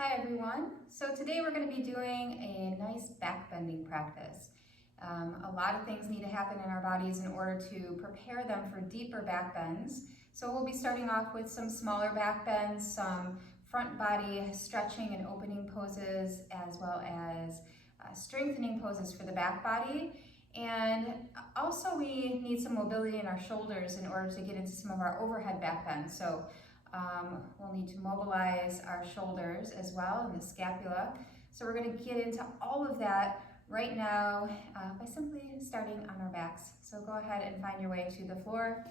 Hi everyone. So today we're going to be doing a nice back bending practice. A lot of things need to happen in our bodies in order to prepare them for deeper back bends. So we'll be starting off with some smaller back bends, some front body stretching and opening poses, as well as strengthening poses for the back body. And also we need some mobility in our shoulders in order to get into some of our overhead back bends. So we'll need to mobilize our shoulders as well and the scapula. So we're going to get into all of that right now by simply starting on our backs. So go ahead and find your way to the floor.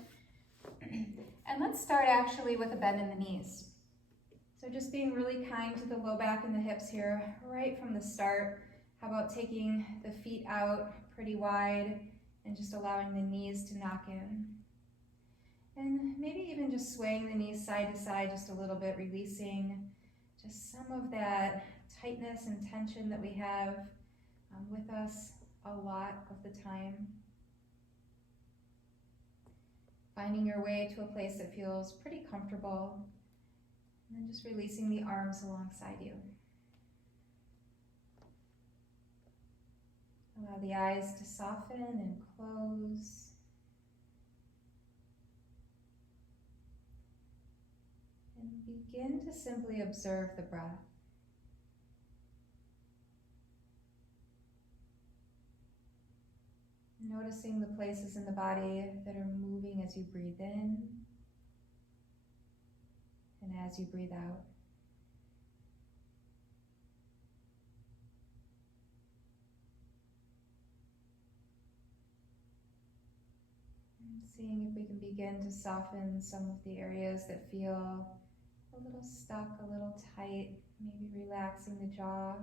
And let's start actually with a bend in the knees. So just being really kind to the low back and the hips here right from the start. How about taking the feet out pretty wide and just allowing the knees to knock in. And maybe even just swaying the knees side to side just a little bit, releasing just some of that tightness and tension that we have with us a lot of the time. Finding your way to a place that feels pretty comfortable, and then just releasing the arms alongside you. Allow the eyes to soften and close. And begin to simply observe the breath. Noticing the places in the body that are moving as you breathe in and as you breathe out. And seeing if we can begin to soften some of the areas that feel a little stuck, a little tight, maybe relaxing the jaw.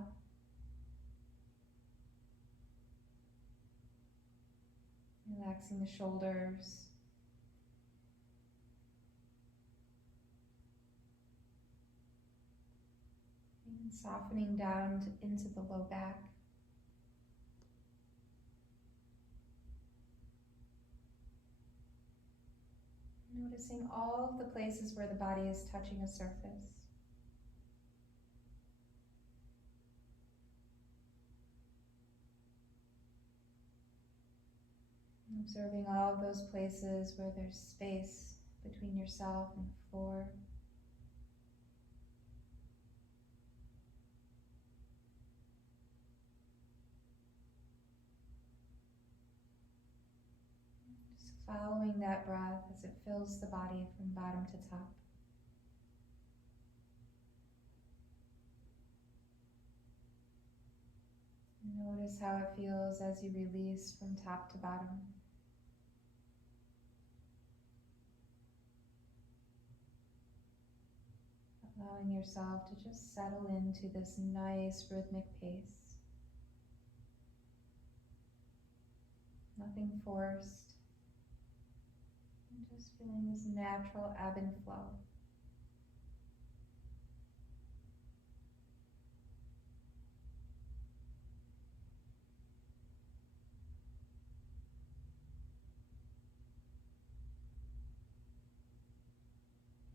Relaxing the shoulders. And softening down into the low back. Noticing all of the places where the body is touching a surface. Observing all of those places where there's space between yourself and the floor. Just following that breath as it fills the body from bottom to top. Notice how it feels as you release from top to bottom. Allowing yourself to just settle into this nice rhythmic pace. Nothing forced. And just feeling this natural ebb and flow.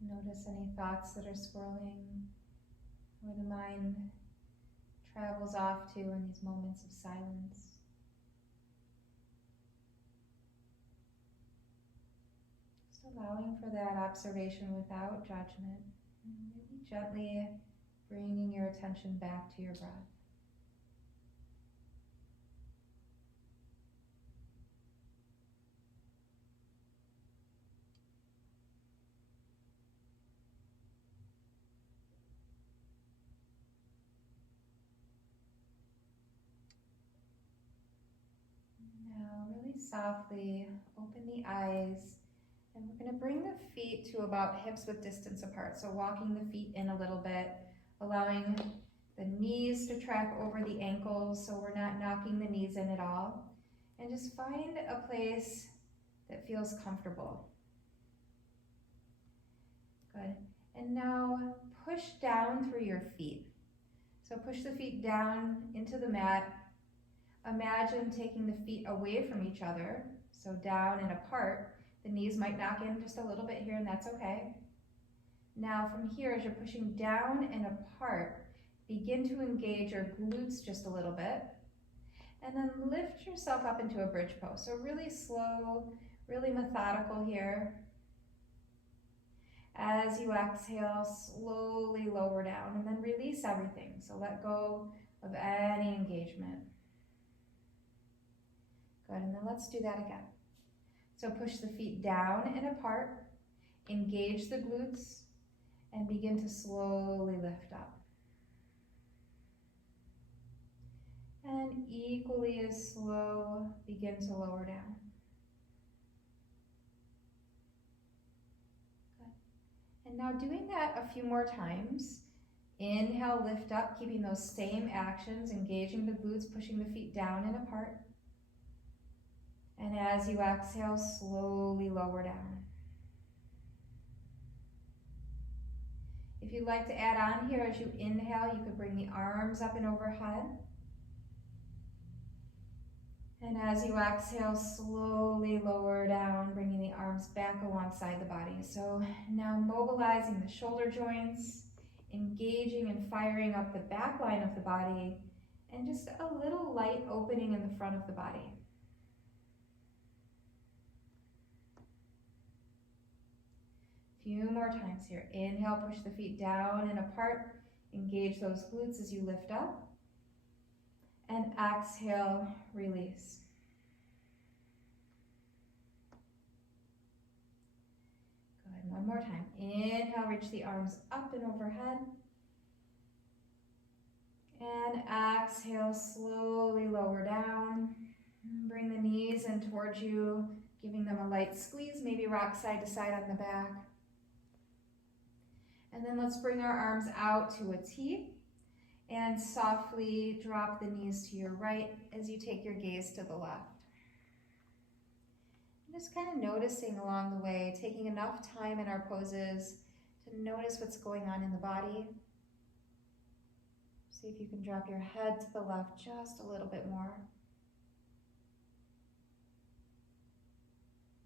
Notice any thoughts that are swirling, where the mind travels off to in these moments of silence. Just allowing for that observation without judgment, and really gently bringing your attention back to your breath. Really softly open the eyes, and we're going to bring the feet to about hips width distance apart. So walking the feet in a little bit, allowing the knees to track over the ankles so we're not knocking the knees in at all. And just find a place that feels comfortable. Good. And now push down through your feet. So push the feet down into the mat. Imagine taking the feet away from each other, so down and apart. The knees might knock in just a little bit here, and that's okay. Now from here, as you're pushing down and apart, Begin to engage your glutes just a little bit. And then lift yourself up into a bridge pose. So really slow, really methodical here. As you exhale, slowly lower down and then release everything. So let go of any engagement. Good, and then let's do that again. So push the feet down and apart, engage the glutes, and begin to slowly lift up. And equally as slow, begin to lower down. Good. And now doing that a few more times. Inhale, lift up, keeping those same actions, engaging the glutes, pushing the feet down and apart. And as you exhale, slowly lower down. If you'd like to add on here, as you inhale, you could bring the arms up and overhead. And as you exhale, slowly lower down, bringing the arms back alongside the body. So now mobilizing the shoulder joints, engaging and firing up the back line of the body, and just a little light opening in the front of the body. Few more times here. Inhale, push the feet down and apart. Engage those glutes as you lift up. And exhale, release. Good, one more time. Inhale, reach the arms up and overhead. And exhale, slowly lower down. Bring the knees in towards you, giving them a light squeeze, maybe rock side to side on the back. And then let's bring our arms out to a T and softly drop the knees to your right as you take your gaze to the left. Just kind of noticing along the way, taking enough time in our poses to notice what's going on in the body. See if you can drop your head to the left just a little bit more.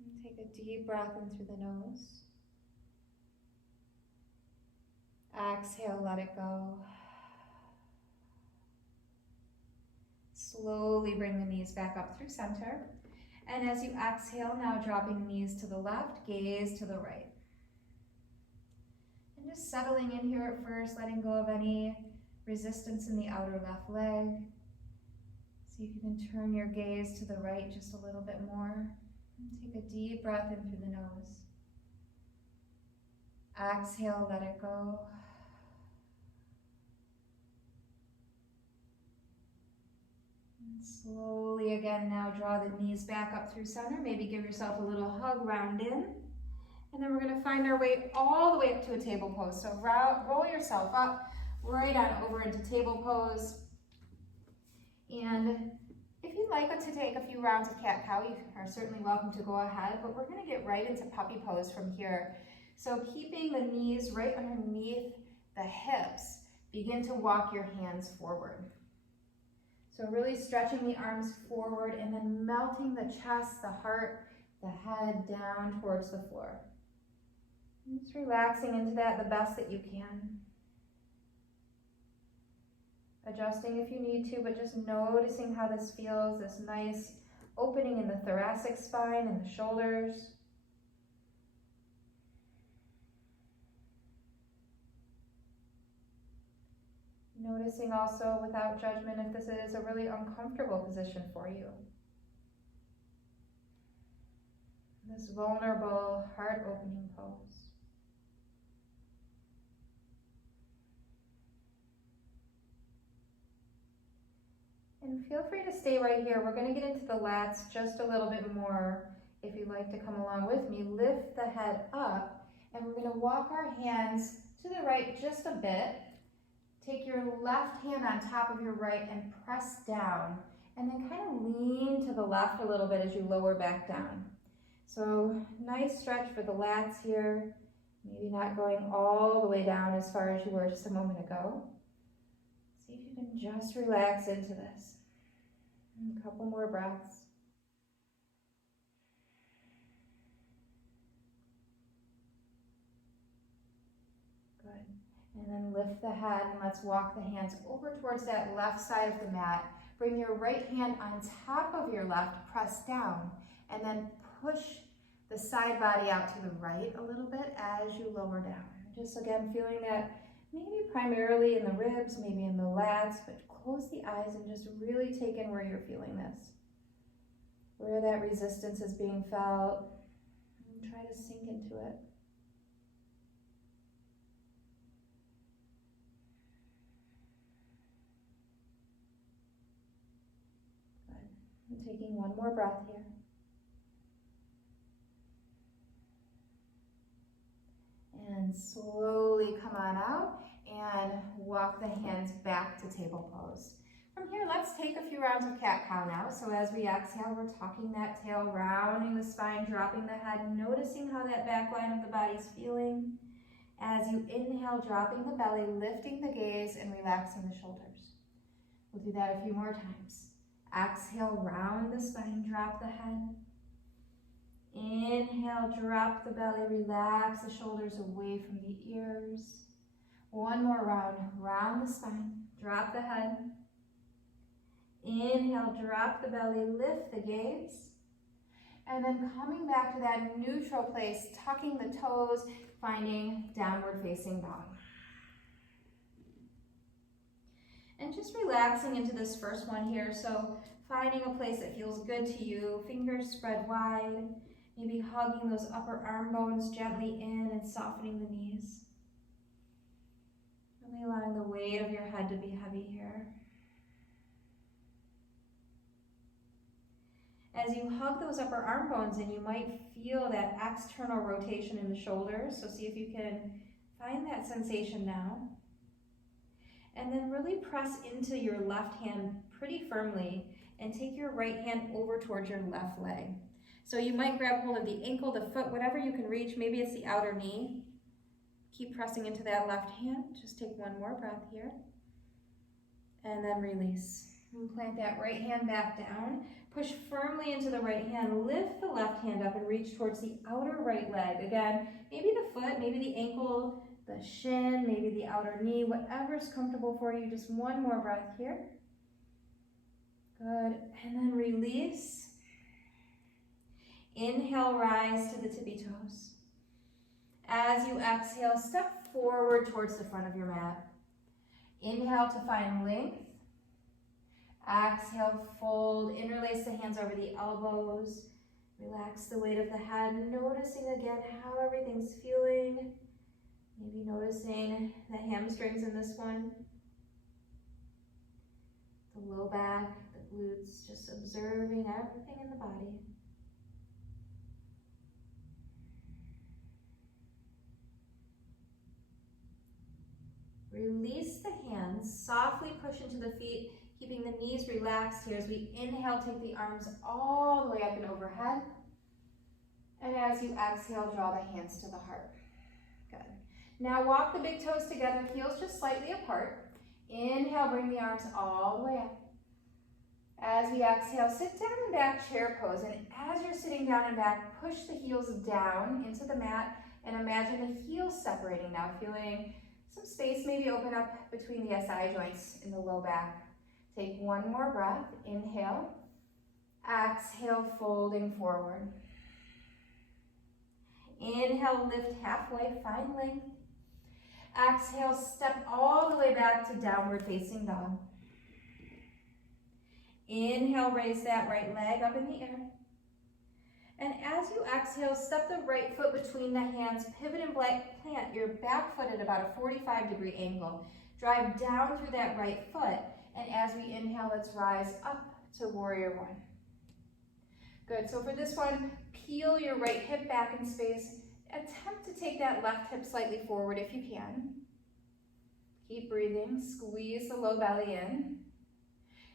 And take a deep breath in through the nose. Exhale, let it go. Slowly bring the knees back up through center. And as you exhale, now dropping the knees to the left, gaze to the right. And just settling in here at first, letting go of any resistance in the outer left leg. See if you can turn your gaze to the right just a little bit more. And take a deep breath in through the nose. Exhale, let it go. And slowly again, now draw the knees back up through center. Maybe give yourself a little hug, round in. And then we're going to find our way all the way up to a table pose. So roll yourself up, right on over into table pose. And if you'd like to take a few rounds of cat-cow, you are certainly welcome to go ahead, but we're going to get right into puppy pose from here. So keeping the knees right underneath the hips, begin to walk your hands forward. So really stretching the arms forward and then melting the chest, the heart, the head down towards the floor. And just relaxing into that the best that you can. Adjusting if you need to, but just noticing how this feels, this nice opening in the thoracic spine and the shoulders. Noticing also, without judgment, if this is a really uncomfortable position for you. This vulnerable, heart-opening pose. And feel free to stay right here. We're going to get into the lats just a little bit more. If you'd like to come along with me, lift the head up, and we're going to walk our hands to the right just a bit. Take your left hand on top of your right and press down, and then kind of lean to the left a little bit as you lower back down. So nice stretch for the lats here, maybe not going all the way down as far as you were just a moment ago. See if you can just relax into this. And a couple more breaths. Good. And then lift the head and let's walk the hands over towards that left side of the mat. Bring your right hand on top of your left, press down, and then push the side body out to the right a little bit as you lower down. Just again, feeling that maybe primarily in the ribs, maybe in the lats, but close the eyes and just really take in where you're feeling this. Where that resistance is being felt, and try to sink into it. Good. And taking one more breath here. And slowly come on out and walk the hands back to table pose. From here, let's take a few rounds of cat-cow now. So as we exhale, we're tucking that tail, rounding the spine, dropping the head, noticing how that back line of the body's feeling. As you inhale, dropping the belly, lifting the gaze, and relaxing the shoulders. We'll do that a few more times. Exhale, round the spine, drop the head. Inhale, drop the belly, relax the shoulders away from the ears. One more round, round the spine, drop the head. Inhale, drop the belly, lift the gaze. And then coming back to that neutral place, tucking the toes, finding downward facing dog. And just relaxing into this first one here. So finding a place that feels good to you, fingers spread wide, maybe hugging those upper arm bones gently in and softening the knees. Really allowing the weight of your head to be heavy here. As you hug those upper arm bones in, you might feel that external rotation in the shoulders. So see if you can find that sensation now. And then really press into your left hand pretty firmly and take your right hand over towards your left leg. So you might grab hold of the ankle, the foot, whatever you can reach. Maybe it's the outer knee. Keep pressing into that left hand. Just take one more breath here. And then release. And plant that right hand back down. Push firmly into the right hand. Lift the left hand up and reach towards the outer right leg. Again, maybe the foot, maybe the ankle, the shin, maybe the outer knee, whatever's comfortable for you. Just one more breath here. Good. And then release. Inhale, rise to the tippy toes. As you exhale, step forward towards the front of your mat. Inhale to find length. Exhale, fold, interlace the hands over the elbows. Relax the weight of the head, noticing again how everything's feeling. Maybe noticing the hamstrings in this one. The low back, the glutes, just observing everything in the body. Release the hands, softly push into the feet, keeping the knees relaxed here. As we inhale, take the arms all the way up and overhead. And as you exhale, draw the hands to the heart. Good. Now walk the big toes together, heels just slightly apart. Inhale, bring the arms all the way up. As we exhale, sit down and back chair pose. And as you're sitting down and back, push the heels down into the mat and imagine the heels separating now, feeling some space maybe open up between the SI joints in the low back. Take one more breath. Inhale. Exhale, folding forward. Inhale, lift halfway, find length. Exhale, step all the way back to downward facing dog. Inhale, raise that right leg up in the air. And as you exhale, step the right foot between the hands, pivot and plant your back foot at about a 45-degree angle. Drive down through that right foot, and as we inhale, let's rise up to warrior one. Good, so for this one, peel your right hip back in space. Attempt to take that left hip slightly forward if you can. Keep breathing, squeeze the low belly in.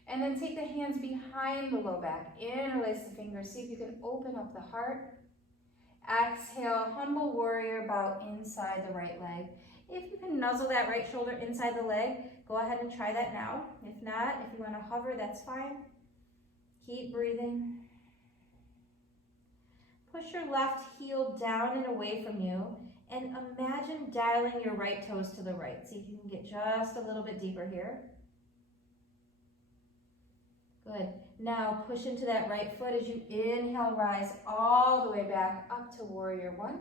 And then take the hands behind the low back. Interlace the fingers. See if you can open up the heart. Exhale, humble warrior, bow inside the right leg. If you can nuzzle that right shoulder inside the leg, go ahead and try that now. If not, if you want to hover, that's fine. Keep breathing. Push your left heel down and away from you And imagine dialing your right toes to the right. See if you can get just a little bit deeper here. Good. Now push into that right foot as you inhale, rise all the way back up to Warrior One.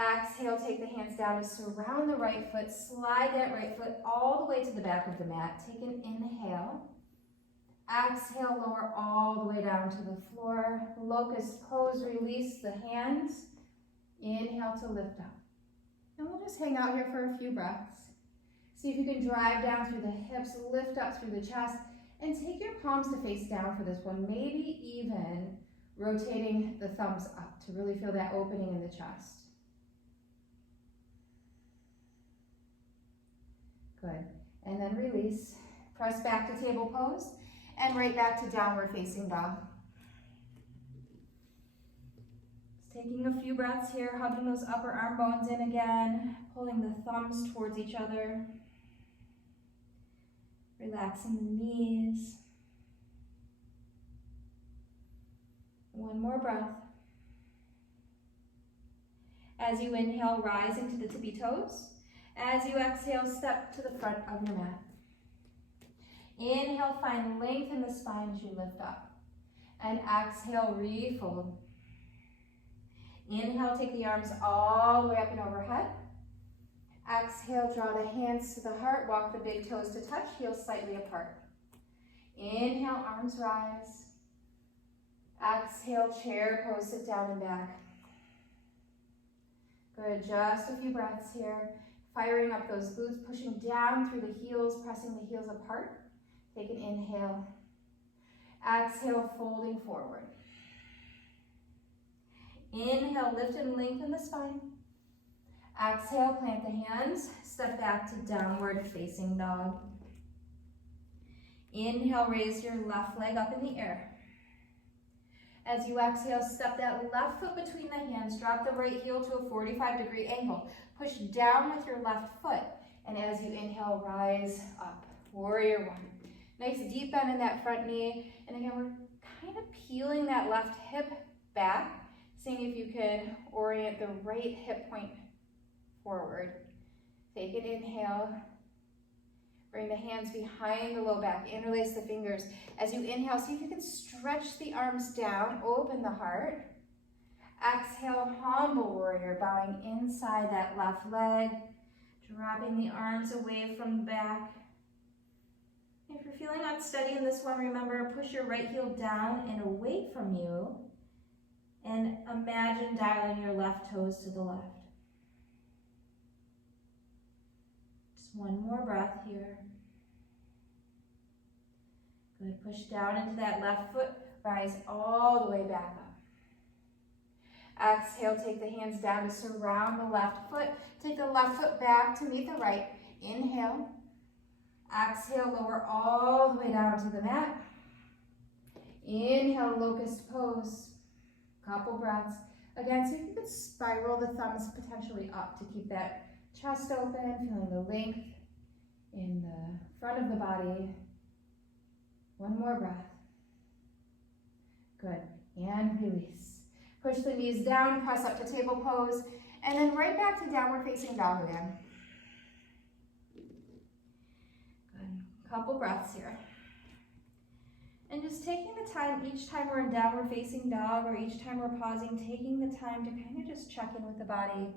Exhale, take the hands down to surround the right foot. Slide that right foot all the way to the back of the mat. Take an inhale. Exhale, lower all the way down to the floor. Locust Pose, release the hands. Inhale to lift up. And we'll just hang out here for a few breaths. See if you can drive down through the hips, lift up through the chest, and take your palms to face down for this one. Maybe even rotating the thumbs up to really feel that opening in the chest. Good. And then release. Press back to table pose and right back to downward facing dog. Taking a few breaths here, hugging those upper arm bones in again, pulling the thumbs towards each other, relaxing the knees. One more breath. As you inhale, rise into the tippy toes. As you exhale, step to the front of your mat. Inhale, find length in the spine as you lift up. And exhale, refold. Inhale, take the arms all the way up and overhead. Exhale, draw the hands to the heart, walk the big toes to touch, heels slightly apart. Inhale, arms rise. Exhale, chair pose, sit down and back. Good, just a few breaths here. Firing up those glutes, pushing down through the heels, pressing the heels apart. Take an inhale. Exhale, folding forward. Inhale, lift and lengthen the spine. Exhale, plant the hands, step back to downward facing dog. Inhale, raise your left leg up in the air. As you exhale, step that left foot between the hands, drop the right heel to a 45-degree angle. Push down with your left foot, and as you inhale, rise up. Warrior One. Nice deep bend in that front knee, and again, we're kind of peeling that left hip back, seeing if you can orient the right hip point forward. Take an inhale. Bring the hands behind the low back. Interlace the fingers. As you inhale, see if you can stretch the arms down. Open the heart. Exhale, humble warrior, bowing inside that left leg. Dropping the arms away from the back. If you're feeling unsteady in this one, remember, push your right heel down and away from you. And imagine dialing your left toes to the left. Just one more breath here. Good, push down into that left foot, rise all the way back up. Exhale, take the hands down to surround the left foot. Take the left foot back to meet the right. Inhale. Exhale, lower all the way down to the mat. Inhale, locust pose. Couple breaths. Again, see if you can spiral the thumbs potentially up to keep that chest open, feeling the length in the front of the body. One more breath. Good. And release. Push the knees down, press up to table pose, and then right back to downward facing dog again. Good. Couple breaths here. And just taking the time, each time we're in downward facing dog or each time we're pausing, taking the time to kind of just check in with the body.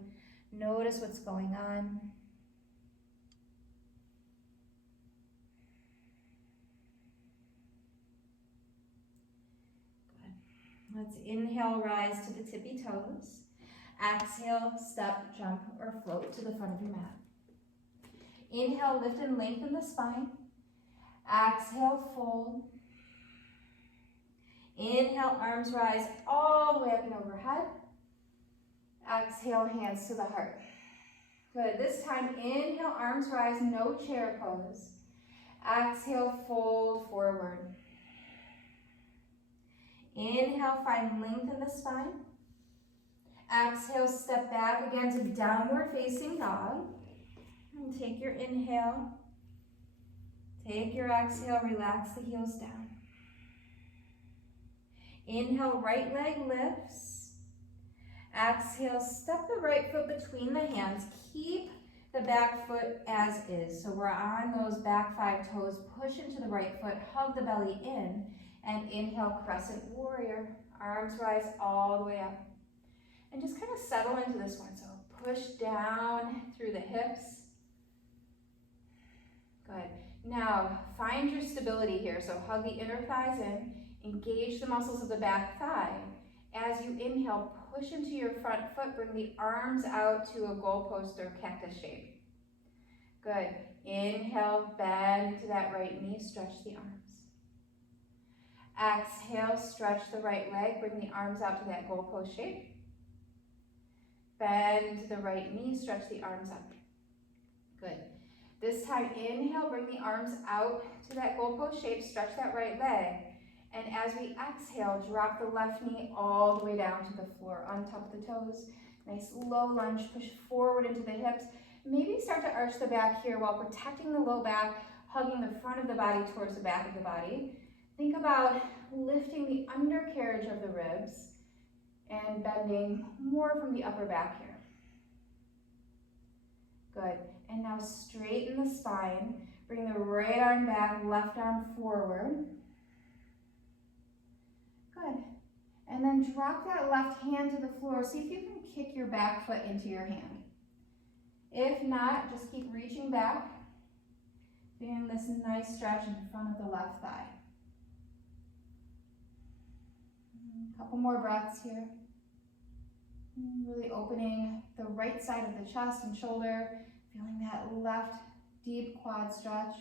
Notice what's going on. Good. Let's inhale, rise to the tippy toes. Exhale, step, jump, or float to the front of your mat. Inhale, lift and lengthen the spine. Exhale, fold. Inhale, arms rise all the way up and overhead. Exhale, hands to the heart. Good. This time, inhale, arms rise, no chair pose. Exhale, fold forward. Inhale, find length in the spine. Exhale, step back again to downward facing dog. And take your inhale. Take your exhale, relax the heels down. Inhale, right leg lifts. Exhale, step the right foot between the hands. Keep the back foot as is. So we're on those back 5 toes. Push into the right foot, hug the belly in, and inhale, Crescent Warrior. Arms rise all the way up. And just kind of settle into this one. So push down through the hips. Good. Now, find your stability here. So hug the inner thighs in, engage the muscles of the back thigh. As you inhale, push into your front foot, bring the arms out to a goalpost or cactus shape. Good. Inhale, bend to that right knee, stretch the arms. Exhale, stretch the right leg, bring the arms out to that goalpost shape. Bend to the right knee, stretch the arms up. Good. This time, inhale, bring the arms out to that goalpost shape, stretch that right leg. And as we exhale, drop the left knee all the way down to the floor. Untuck the toes. Nice low lunge. Push forward into the hips. Maybe start to arch the back here while protecting the low back, hugging the front of the body towards the back of the body. Think about lifting the undercarriage of the ribs and bending more from the upper back here. Good. And now straighten the spine. Bring the right arm back, left arm forward. Good. And then drop that left hand to the floor. See if you can kick your back foot into your hand. If not, just keep reaching back, doing this nice stretch in front of the left thigh. A couple more breaths here. Really opening the right side of the chest and shoulder, feeling that left deep quad stretch.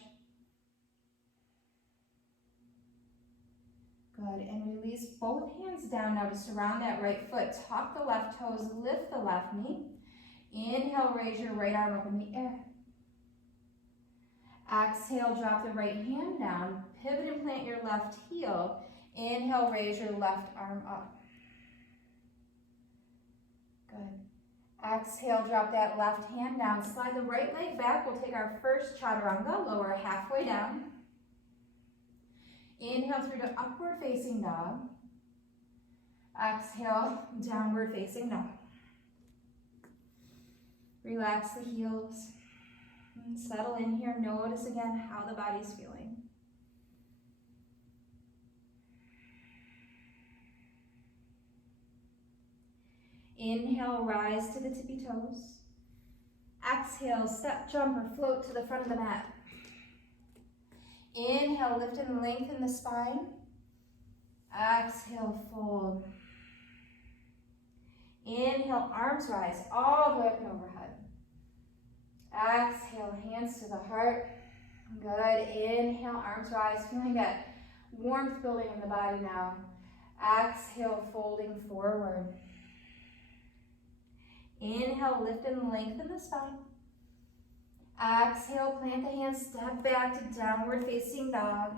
Good, and release both hands down now to surround that right foot. Tuck the left toes, lift the left knee. Inhale, raise your right arm up in the air. Exhale, drop the right hand down. Pivot and plant your left heel. Inhale, raise your left arm up. Good. Exhale, drop that left hand down. Slide the right leg back. We'll take our first Chaturanga, lower halfway down. Inhale through to upward facing dog. Exhale, downward facing dog. Relax the heels. And settle in here. Notice again how the body's feeling. Inhale, rise to the tippy toes. Exhale, step, jump, or float to the front of the mat. Inhale, lift and lengthen the spine. Exhale, fold. Inhale, arms rise all the way up and overhead. Exhale, hands to the heart. Good. Inhale, arms rise, feeling that warmth building in the body now. Exhale, folding forward. Inhale, lift and lengthen the spine. Exhale, plant the hands, step back to downward facing dog.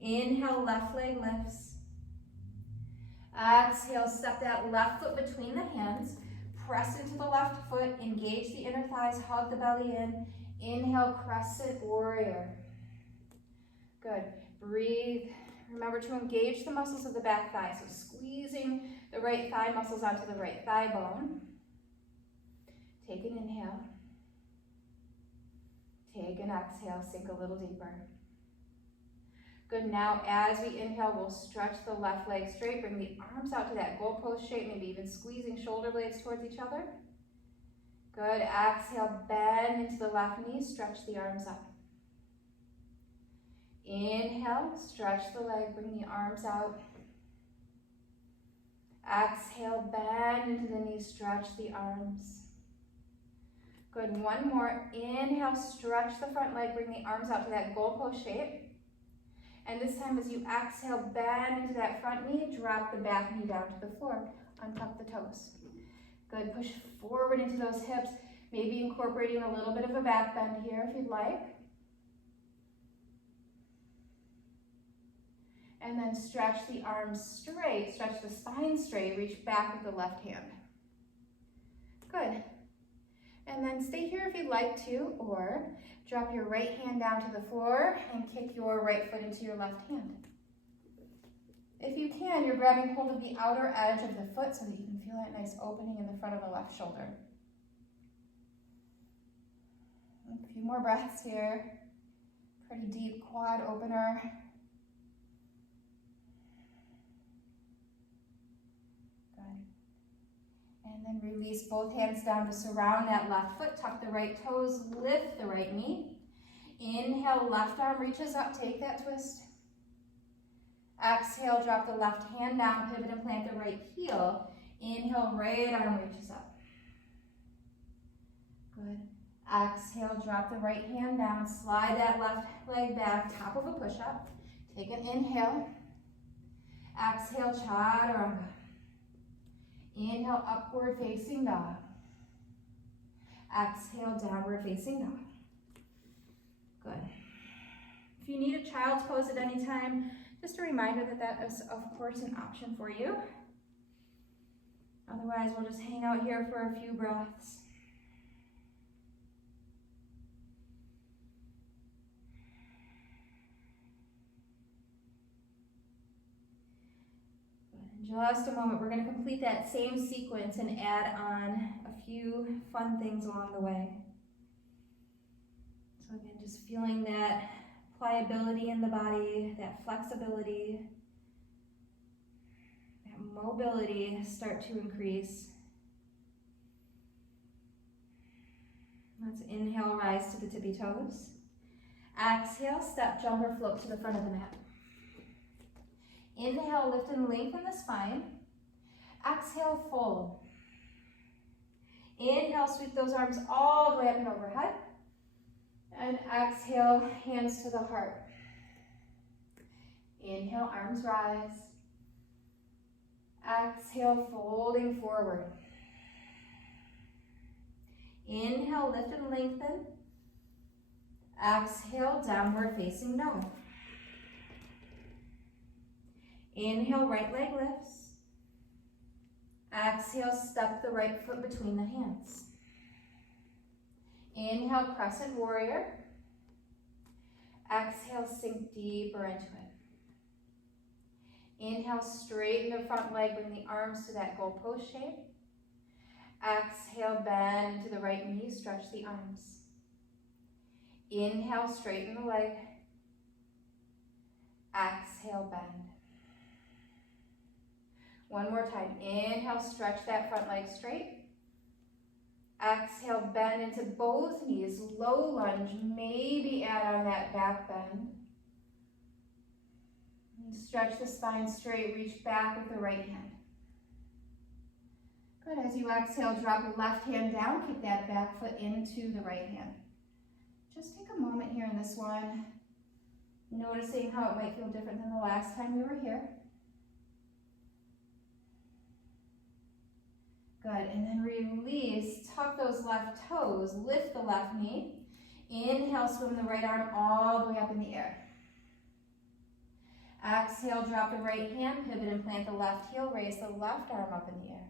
Inhale, left leg lifts. Exhale, step that left foot between the hands. Press into the left foot, engage the inner thighs, hug the belly in. Inhale, Crescent Warrior. Good. Breathe. Remember to engage the muscles of the back thigh. So squeezing the right thigh muscles onto the right thigh bone. Take an inhale. Take an exhale, sink a little deeper. Good, now as we inhale, we'll stretch the left leg straight, bring the arms out to that goalpost shape, maybe even squeezing shoulder blades towards each other. Good, exhale, bend into the left knee, stretch the arms up. Inhale, stretch the leg, bring the arms out. Exhale, bend into the knee, stretch the arms. Good, one more. Inhale, stretch the front leg, bring the arms out to that goalpost shape. And this time as you exhale, bend into that front knee, drop the back knee down to the floor. Untuck the toes. Good, push forward into those hips, maybe incorporating a little bit of a back bend here if you'd like. And then stretch the arms straight, stretch the spine straight, reach back with the left hand. Good. And then stay here if you'd like to, or drop your right hand down to the floor and kick your right foot into your left hand. If you can, you're grabbing hold of the outer edge of the foot so that you can feel that nice opening in the front of the left shoulder. A few more breaths here. Pretty deep quad opener. Good. And then release both hands down to surround that left foot. Tuck the right toes, lift the right knee. Inhale, left arm reaches up, take that twist. Exhale, drop the left hand down, pivot and plant the right heel. Inhale, right arm reaches up. Good. Exhale, drop the right hand down, slide that left leg back, top of a push-up. Take an inhale. Exhale, Chaturanga. Inhale, upward facing dog. Exhale, downward facing dog. Good. If you need a child's pose at any time, just a reminder that that is, of course, an option for you. Otherwise, we'll just hang out here for a few breaths. In just a moment, we're going to complete that same sequence and add on a few fun things along the way. So again, just feeling that pliability in the body, that flexibility, that mobility start to increase. Let's inhale, rise to the tippy toes. Exhale, step, jump, or float to the front of the mat. Inhale, lift and lengthen the spine. Exhale, fold. Inhale, sweep those arms all the way up and overhead. And exhale, hands to the heart. Inhale, arms rise. Exhale, folding forward. Inhale, lift and lengthen. Exhale, downward facing dog. Inhale, right leg lifts. Exhale, step the right foot between the hands. Inhale, Crescent Warrior. Exhale, sink deeper into it. Inhale, straighten the front leg, bring the arms to that goal pose shape. Exhale, bend to the right knee, stretch the arms. Inhale, straighten the leg. Exhale, bend. One more time. Inhale, stretch that front leg straight. Exhale, bend into both knees, low lunge, maybe add on that back bend. And stretch the spine straight, reach back with the right hand. Good, as you exhale, drop your left hand down, kick that back foot into the right hand. Just take a moment here in this one, noticing how it might feel different than the last time we were here. Good, and then release, tuck those left toes, lift the left knee. Inhale, swim the right arm all the way up in the air. Exhale, drop the right hand, pivot and plant the left heel, raise the left arm up in the air.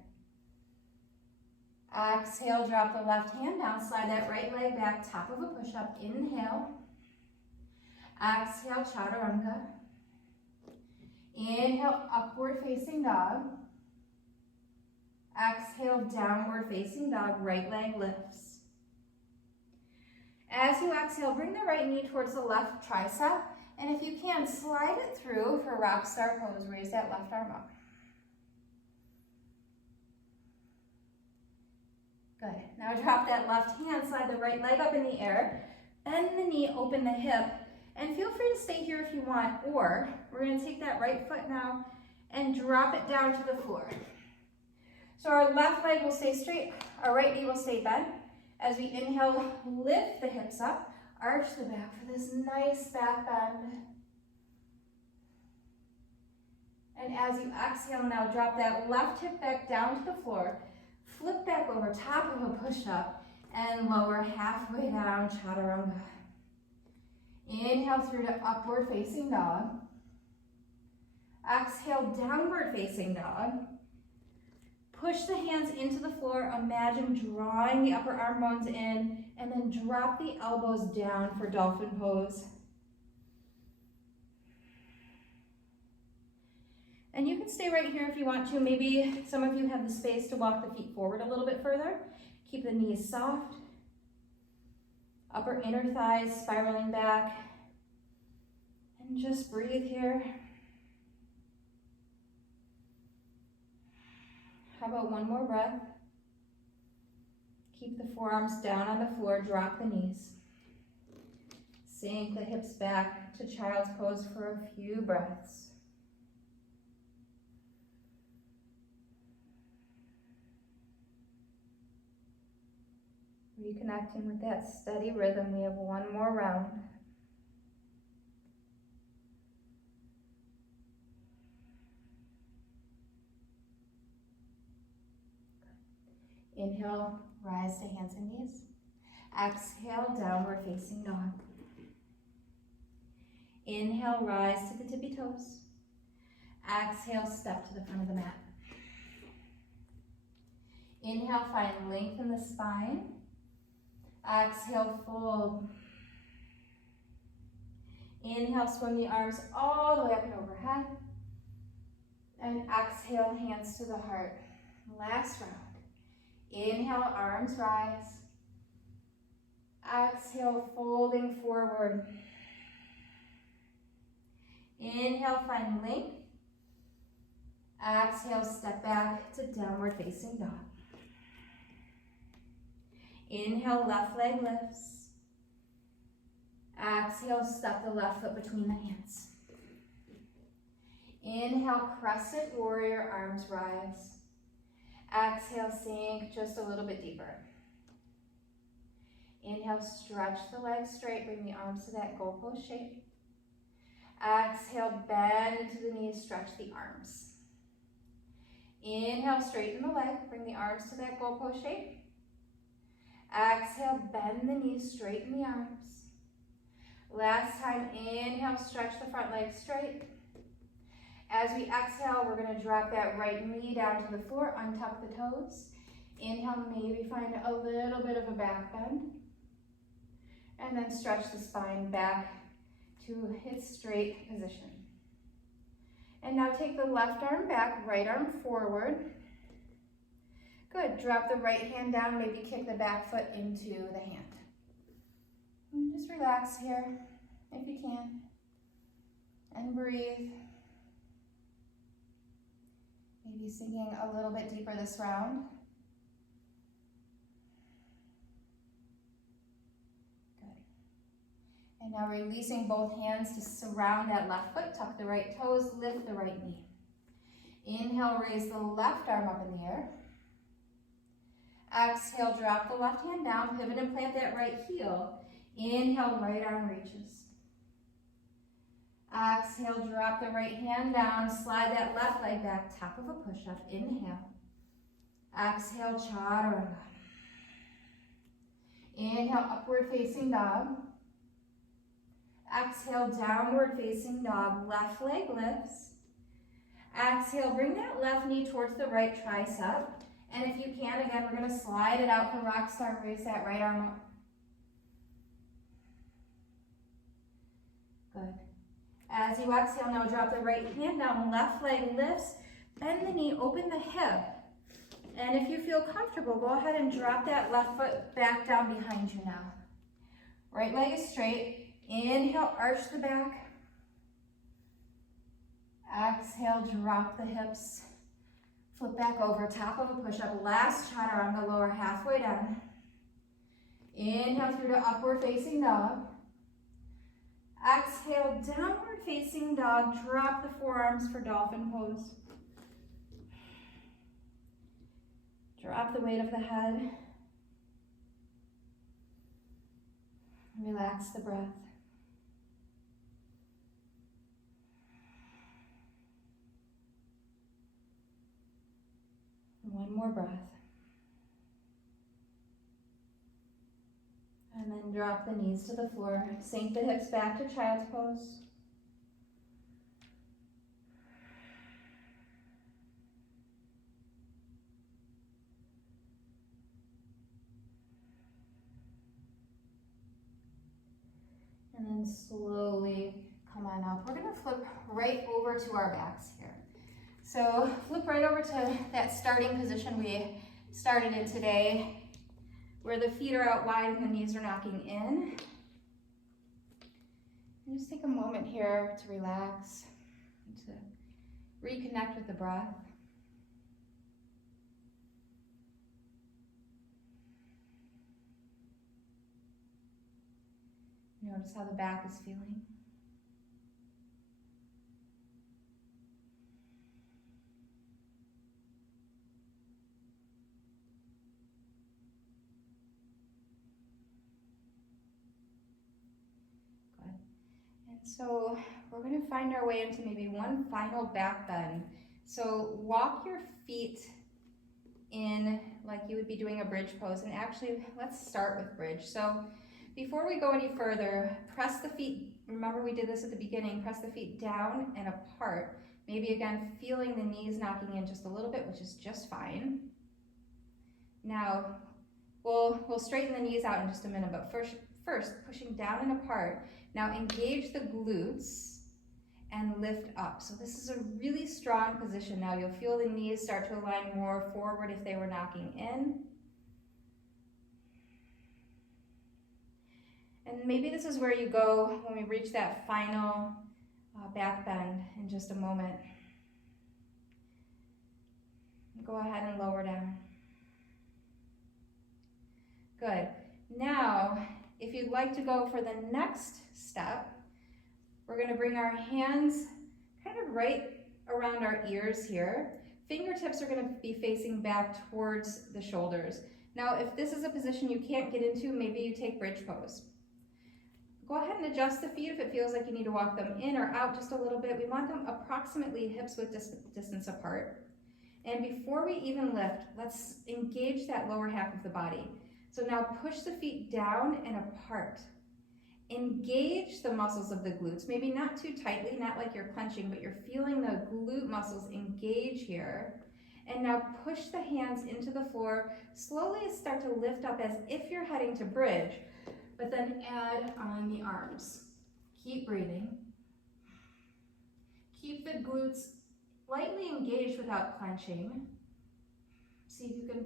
Exhale, drop the left hand down, slide that right leg back, top of a push-up. Inhale. Exhale, Chaturanga. Inhale, upward facing dog. Exhale, downward facing dog, right leg lifts. As you exhale, bring the right knee towards the left tricep, and if you can, slide it through for rock star pose. Raise that left arm up. Good. Now drop that left hand, slide the right leg up in the air, bend the knee, open the hip, and feel free to stay here if you want, or we're going to take that right foot now and drop it down to the floor. So our left leg will stay straight, our right knee will stay bent. As we inhale, lift the hips up, arch the back for this nice back bend. And as you exhale now, drop that left hip back down to the floor, flip back over top of a push-up, and lower halfway down, Chaturanga. Inhale through to upward facing dog. Exhale, downward facing dog. Push the hands into the floor, imagine drawing the upper arm bones in, and then drop the elbows down for Dolphin Pose. And you can stay right here if you want to. Maybe some of you have the space to walk the feet forward a little bit further. Keep the knees soft. Upper inner thighs spiraling back. And just breathe here. How about one more breath? Keep the forearms down on the floor, drop the knees. Sink the hips back to child's pose for a few breaths. Reconnecting with that steady rhythm. We have one more round. Inhale, rise to hands and knees. Exhale, downward facing dog. Inhale, rise to the tippy toes. Exhale, step to the front of the mat. Inhale, find length in the spine. Exhale, fold. Inhale, swing the arms all the way up and overhead. And exhale, hands to the heart. Last round. Inhale, arms rise. Exhale, folding forward. Inhale, find length. Exhale, step back to downward facing dog. Inhale, left leg lifts. Exhale, step the left foot between the hands. Inhale, Crescent Warrior, arms rise. Exhale, sink just a little bit deeper. Inhale, stretch the legs straight, bring the arms to that goalpost shape. Exhale, bend into the knees, stretch the arms. Inhale, straighten the leg, bring the arms to that goalpost shape. Exhale, bend the knees, straighten the arms. Last time, inhale, stretch the front leg straight. As we exhale, we're going to drop that right knee down to the floor, untuck the toes. Inhale, maybe find a little bit of a back bend. And then stretch the spine back to its straight position. And now take the left arm back, right arm forward. Good, drop the right hand down, maybe kick the back foot into the hand. And just relax here, if you can. And breathe. Maybe sinking a little bit deeper this round. Good. And now releasing both hands to surround that left foot, tuck the right toes, lift the right knee. Inhale, raise the left arm up in the air. Exhale, drop the left hand down, pivot and plant that right heel. Inhale, right arm reaches. Exhale, drop the right hand down, slide that left leg back, top of a push-up. Inhale. Exhale, Chaturanga. Inhale, upward facing dog. Exhale, downward facing dog. Left leg lifts. Exhale, bring that left knee towards the right tricep. And if you can, again, we're going to slide it out for rock star. Raise that right arm up. Good. As you exhale, now drop the right hand down, left leg lifts, bend the knee, open the hip. And if you feel comfortable, go ahead and drop that left foot back down behind you now. Right leg is straight. Inhale, arch the back. Exhale, drop the hips. Flip back over, top of a push-up. Last Chaturanga, lower halfway down. Inhale through to upward facing dog. Exhale, downward facing dog. Drop the forearms for Dolphin Pose. Drop the weight of the head. Relax the breath. One more breath. And then drop the knees to the floor. Sink the hips back to child's pose. And then slowly come on up. We're going to flip right over to our backs here. So flip right over to that starting position we started in today, where the feet are out wide and the knees are knocking in. And just take a moment here to relax, and to reconnect with the breath. Notice how the back is feeling. Good. And so we're going to find our way into maybe one final back bend. So walk your feet in like you would be doing a bridge pose. And actually, let's start with bridge. So before we go any further, press the feet, remember we did this at the beginning, press the feet down and apart. Maybe again, feeling the knees knocking in just a little bit, which is just fine. Now, we'll straighten the knees out in just a minute, but first pushing down and apart. Now engage the glutes and lift up. So this is a really strong position. Now you'll feel the knees start to align more forward if they were knocking in. And maybe this is where you go when we reach that final back bend in just a moment. Go ahead and lower down. Good. Now, if you'd like to go for the next step, we're going to bring our hands kind of right around our ears here. Fingertips are going to be facing back towards the shoulders. Now, if this is a position you can't get into, maybe you take bridge pose. Go ahead and adjust the feet if it feels like you need to walk them in or out just a little bit. We want them approximately hips width distance apart. And before we even lift, let's engage that lower half of the body. So now push the feet down and apart. Engage the muscles of the glutes, maybe not too tightly, not like you're clenching, but you're feeling the glute muscles engage here. And now push the hands into the floor. Slowly start to lift up as if you're heading to bridge, but then add on the arms. Keep breathing. Keep the glutes lightly engaged without clenching. See if you can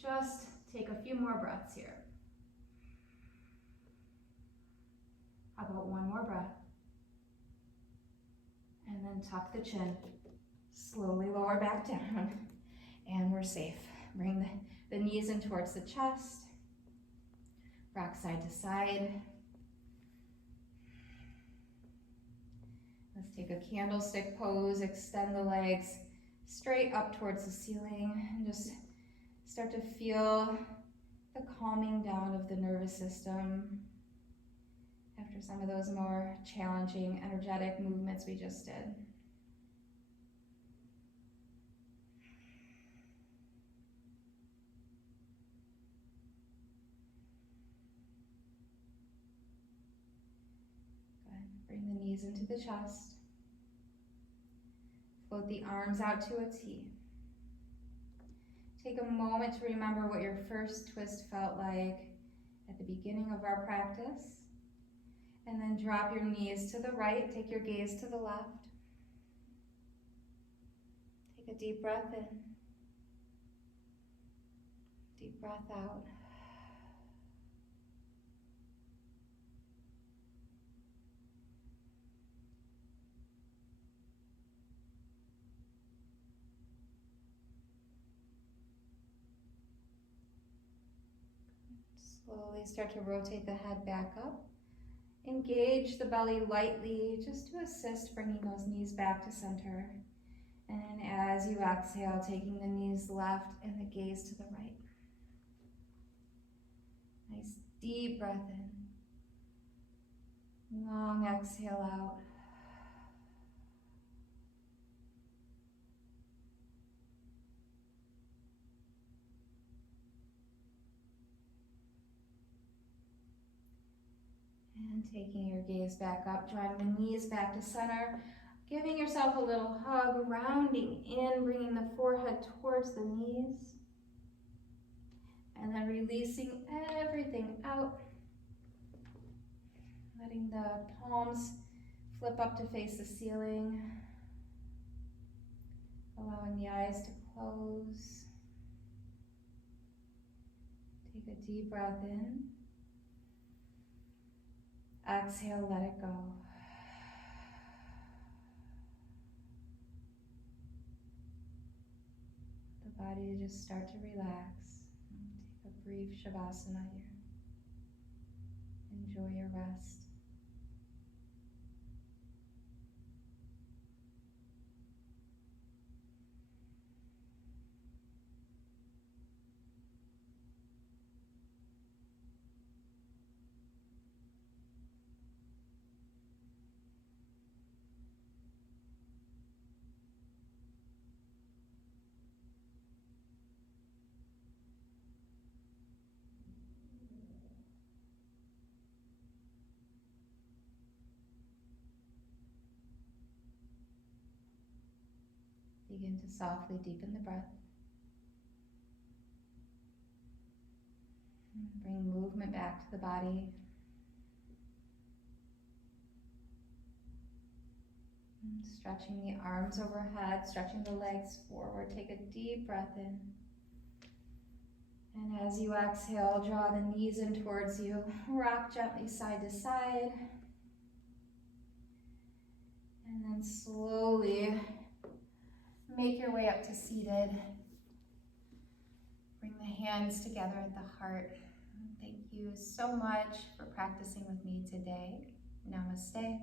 just take a few more breaths here. How about one more breath? And then tuck the chin. Slowly lower back down. And we're safe. Bring the knees in towards the chest. Rock side to side. Let's take a candlestick pose. Extend the legs straight up towards the ceiling. And just start to feel the calming down of the nervous system after some of those more challenging, energetic movements we just did. Good. Bring the knees into the chest. Float the arms out to a T. Take a moment to remember what your first twist felt like at the beginning of our practice. And then drop your knees to the right, take your gaze to the left. Take a deep breath in. Deep breath out. Slowly start to rotate the head back up. Engage the belly lightly just to assist bringing those knees back to center. And as you exhale, taking the knees left and the gaze to the right. Nice deep breath in. Long exhale out. And taking your gaze back up, drawing the knees back to center, giving yourself a little hug, rounding in, bringing the forehead towards the knees, and then releasing everything out, letting the palms flip up to face the ceiling. allowing the eyes to close. Take a deep breath in. Exhale, let it go. The body to just start to relax. Take a brief Shavasana here. Enjoy your rest. Begin to softly deepen the breath. Bring movement back to the body. Stretching the arms overhead, stretching the legs forward. Take a deep breath in. And as you exhale, draw the knees in towards you. Rock gently side to side. And then slowly make your way up to seated. Bring the hands together at the heart. Thank you so much for practicing with me today. Namaste.